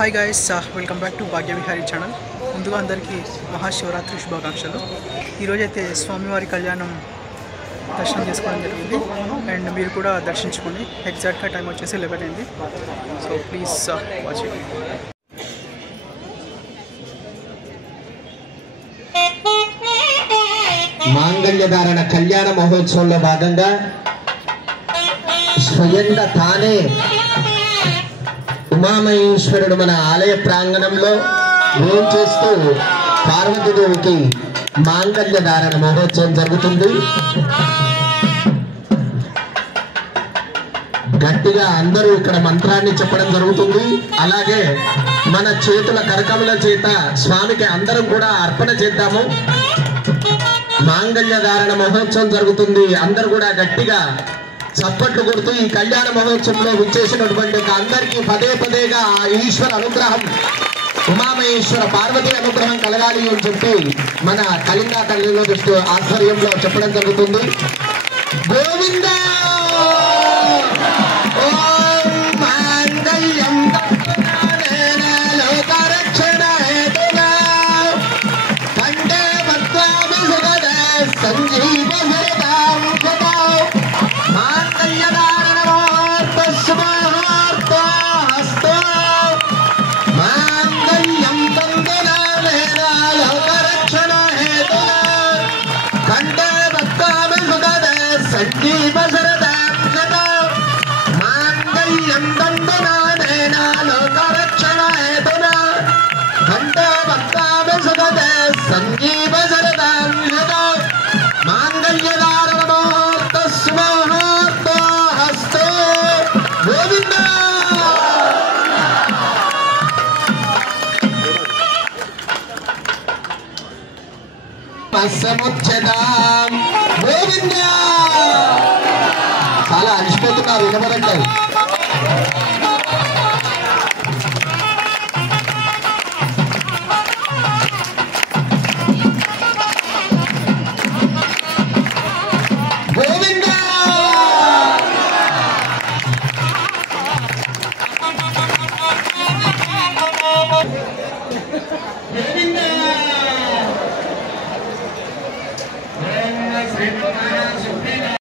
Hi guys, welcome back to Bhagya Vihari channel. ముందుగా అందరికీ మహాశివరాత్రి శుభాకాంక్షలు. ఈరోజైతే స్వామివారి కళ్యాణం దర్శనం చేసుకోవడం జరిగింది అండ్ మీరు కూడా దర్శించుకోండి. ఎగ్జాక్ట్గా టైం వచ్చేసి 11 అయింది. So please watch it. మాంగళ్యధారణ కళ్యాణ మహోత్సవంలో భాగంగా స్వయంగా తానే ఉమామహేశ్వరుడు మన ఆలయ ప్రాంగణంలో ఏం చేస్తూ పార్వతీదేవికి మాంగళ్యధారణ మహోత్సవం జరుగుతుంది. గట్టిగా అందరూ ఇక్కడ మంత్రాన్ని చెప్పడం జరుగుతుంది. అలాగే మన చేతుల కరకముల చేత స్వామికి అందరం కూడా అర్పణ చేద్దాము. మాంగళ్యధారణ మహోత్సవం జరుగుతుంది. అందరూ కూడా గట్టిగా చప్పట్లు కొడుతూ ఈ కళ్యాణ మహోత్సవంలో విచ్చేసినటువంటి అందరికీ పదే పదేగా ఈశ్వర అనుగ్రహం, ఉమామహేశ్వర పార్వతీ అనుగ్రహం కలగాలి అని చెప్పి మన కళింగా కళ్యాణ దృష్టి ఆధ్వర్యంలో చెప్పడం జరుగుతుంది. గోవింద చాలా అలిసిపోతున్నారు, వినబడట్లేదు.